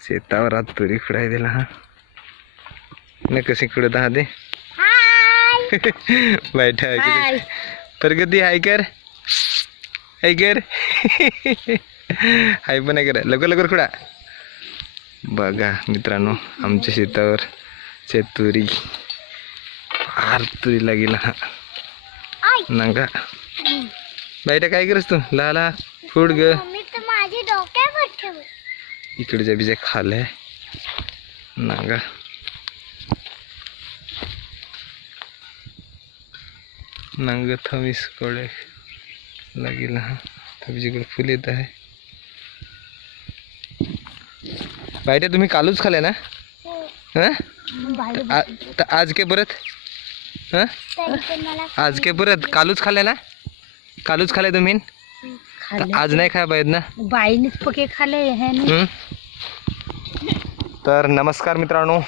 शेतावर आज तुरी खुडाय दिला हा नाही कशी खुडत आहात ते बैठा हाय. प्रगती हाय कर. हाय कर. हाय पण आहे कर. लवकर लवकर खुडा. बघा मित्रांनो आमच्या शेतावर चे तुरी. फार तुरी लागेल. हा नंगा. बैठा काय करस तू? लाला फुड ग मी तर माझी डोक्यावर ठेव इकडच्या बिजा खाल्या नागा. नांग थमीसकडे. लागेल हा. थमीच्याकडे फुल येत आहे. बायट्या तुम्ही कालूच खाल्या ना? हां. त आज के परत? हां? आज के परत? कालूच खाल्ल्या ना? कालूच खाल्ल्या तुम्ही? आज नाही खाय पाहिजे ना? बाईनेच पके खाले? तर नमस्कार मित्रांनो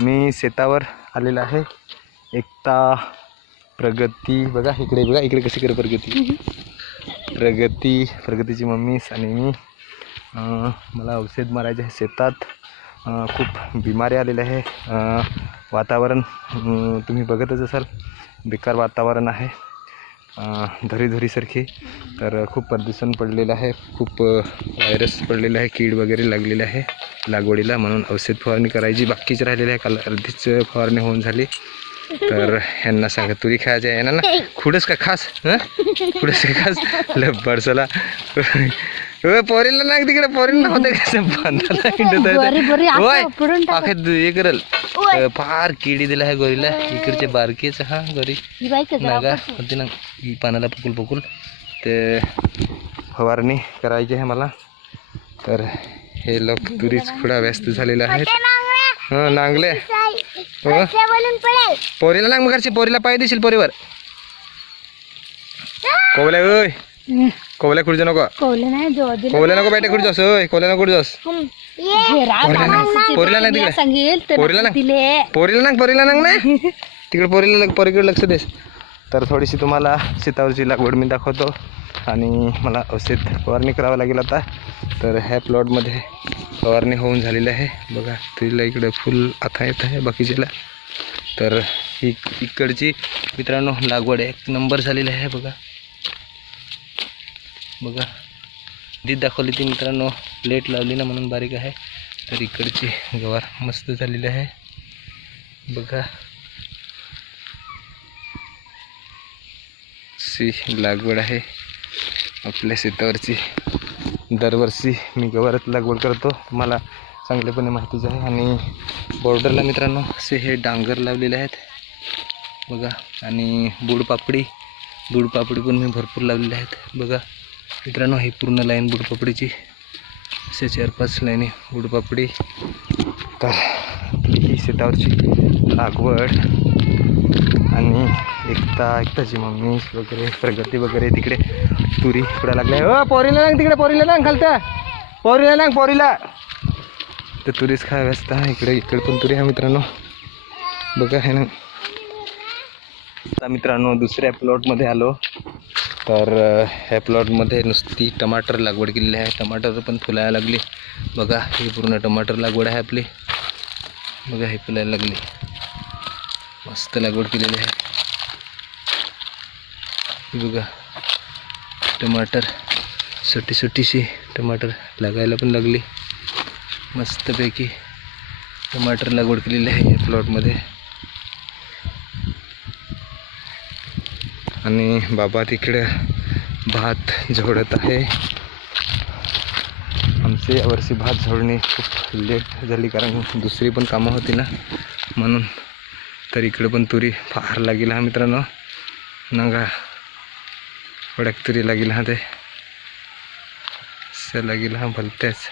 मी शेतावर आलेला आहे. एकता प्रगती बघा इकडे बघा इकडे कशी करे प्रगती. प्रगती प्रगतीची मम्मीस आणि मी अं, मला औषध मारायचे आहे शेतात. अं, खूप बिमारी आलेले आहे. अं, वातावरण अं, तुम्ही बघतच असाल बेकार वातावरण आहे. अं, धरीधरीसारखी तर खूप प्रदूषण पडलेलं आहे. खूप व्हायरस पडलेलं आहे. कीड वगैरे लागलेलं आहे लागवडीला म्हणून औषध फवारणी करायची बाकीच राहिलेली आहे. काल अर्धीच फवारणी होऊन झाली. तर ह्यांना सांगा तुरी खायचं आहे ना? ना खुडस का खास? हं? खुडस का खास? ल बरसला पोरीला नाग तिकडे? पोरीला होते आहे हे करल फार किडी दिला आहे गोरीला. इकडचे बारकेच हा गोरी. नागा. होती ना पानाला पकुल पकुल. ते फवारणी करायची आहे मला. तर हे लोक तुरीच खुडा व्यस्त झालेले आहेत. हं नांगले हो पोरीला नांग मग पोरीला पाय देशील पोरीवर. कोवल्या ओय. कोवल्या खुडजो नको. कोले नाही कोवल्या नको बेटा खुडजोस ओय कोवल्या नको घेरा पोरीला नाही. माणसाची पोरीला नाही दुनिया तिकडे. सांगेल तर पोरीला नाही. दिले पोरीला नांग पोरीला नांग नाही. तिकडे पोरीला लग- पोरीकडे लक्ष देस. तर थोडीशी तुम्हाला शेतावरची लागवड मी दाखवतो. आणि मला औषध फवारणी करावं लागेल आता. तर ह्या प्लॉटमध्ये फवारणी होऊन झालेली आहे. बघा तुला इकडे फुल आता येत आहे बाकीच्याला. तर ही इकडची मित्रांनो लागवड एक नंबर झालेली आहे बघा. बघा. दी दाखवली ती मित्रांनो. प्लेट लावली ना म्हणून बारीक आहे. तर इकडची गवार मस्त झालेली आहे. बघा. सी लागवड आहे. आपल्या शेतावरची. दरवर्षी मी गवारात लागवड करतो. तुम्हाला चांगल्यापणे माहितीच आहे. आणि बॉर्डरला मित्रांनो असे हे डांगर लावलेले आहेत. बघा. आणि बुडपापडी. बुडपापडी पण मी भरपूर लावलेले आहेत. बघा. मित्रांनो ही पूर्ण लाईन बुडपापडीची. असे चार पाच लाईनी बुडपापडी. तर आपली ही शेतावरची लागवड आणि एकता एकताची मम्मी वगैरे प्रगती वगैरे तिकडे तुरी पुढे लागल्या? हो पोरीला लाग तिकडे पोरीला लाग खालत्या पोरीला लाग पोरीला. तर तुरीच खा व्यस्त इकडे इकडे पण तुरी हा मित्रांनो. बघा आहे ना. मित्रांनो दुसऱ्या प्लॉटमध्ये आलो. तर ह्या प्लॉटमध्ये नुसती टमाटर लागवड केलेली आहे. टमाटर पण फुलायला लागली. बघा ही पूर्ण टमाटर लागवड आहे आपली. बघा हे फुलायला लागली. मस्त लागवड केलेली आहे. ही बघा टमाटर सुटी सुटीशी टमाटर लागायला पण लागली. मस्तपैकी टमाटर लागवड केलेली आहे या प्लॉटमध्ये आणि बाबा तिकडे भात झोडत आहे. आमचे यावर्षी भात झोडणी खूप लेट झाली कारण दुसरी पण कामं होती ना. म्हणून तर इकडे पण तुरी फार लागेल हा मित्रांनो. नंगा कडक तुरी लागेल हा ते. लागेल हा भलत्याच.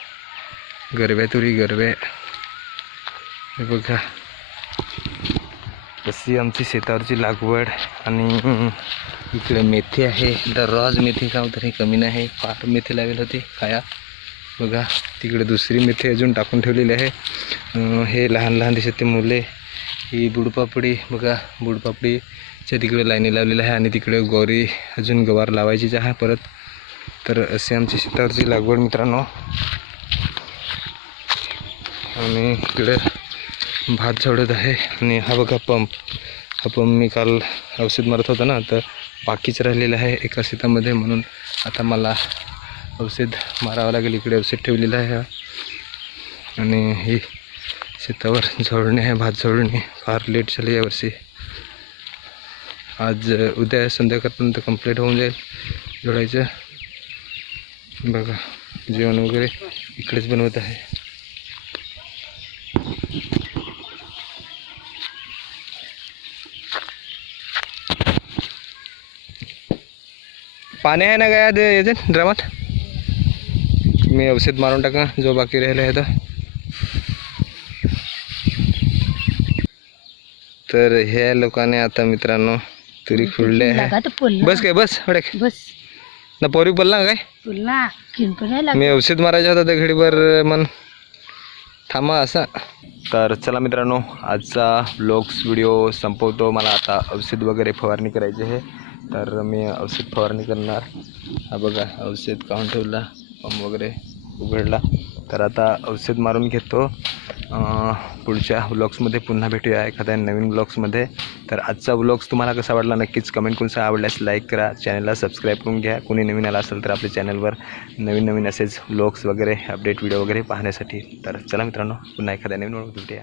गरब्या तुरी गरबे बघा. तशी आमची शेतावरची लागवड आणि इकडे मेथी आहे. दररोज मेथी खाऊ तरी कमी नाही. फार मेथी लावेल होती खाया बघा तिकडे दुसरी मेथी अजून टाकून ठेवलेली आहे. हे लहान लहान दिसते मुले. ही बुडपापडी बघा बुडपापडीच्या तिकडे लाईनी लावलेल्या आहे आणि तिकडे गौरी अजून गवार लावायचीच आहे परत. तर असे आमची शेतावरची लागवड मित्रांनो. आणि इकडे भात झडत आहे. आणि हा बघा पंप. हा पंप मी काल औषध मारत होता ना तर बाकीचं राहिलेलं आहे एका शेतामध्ये म्हणून. आता मला औषध मारावं लागेल इकडे औषध ठेवलेलं आहे हा. आणि ही शेतावर झोडणे आहे भात झोडणे फार लेट झाली यावर्षी आज उद्या संध्याकाळपर्यंत कंप्लीट होऊन जाईल जोडायचं बघा जेवण वगैरे इकडेच बनवत आहे. पाणी आहे ना काय ते याच्यात ड्रामात मी औषध मारून टाका जो बाकी राहिला आहे तर तर ह्या लोकांनी आता मित्रांनो तुरी खुडले पुल बस काय बस बस। ना पोरी बोलला काय? मी औषध मारायचा होता त्या घडीभर मन थांबा असा। तर चला मित्रांनो आजचा ब्लॉग्स व्हिडिओ संपवतो. मला आता औषध वगैरे फवारणी करायची आहे. तर मी औषध फवारणी करणार. हा बघा औषध काढून ठेवला पंप वगैरे उघडला. तर आता औषध मारून घेतो. पुढच्या ब्लॉग्समध्ये पुन्हा भेटूया एखाद्या नवीन ब्लॉग्समध्ये तर आजचा ब्लॉग्स तुम्हाला कसा वाटला नक्कीच कमेंट करून आवडल्यास लाईक करा. चॅनलला सबस्क्राईब करून घ्या. कोणी नवीन आला असेल तर आपल्या चॅनलवर नवीन नवीन असेच ब्लॉग्स वगैरे अपडेट व्हिडिओ वगैरे पाहण्यासाठी. तर चला मित्रांनो पुन्हा एखाद्या नवीन व्हिडिओ भेटूया.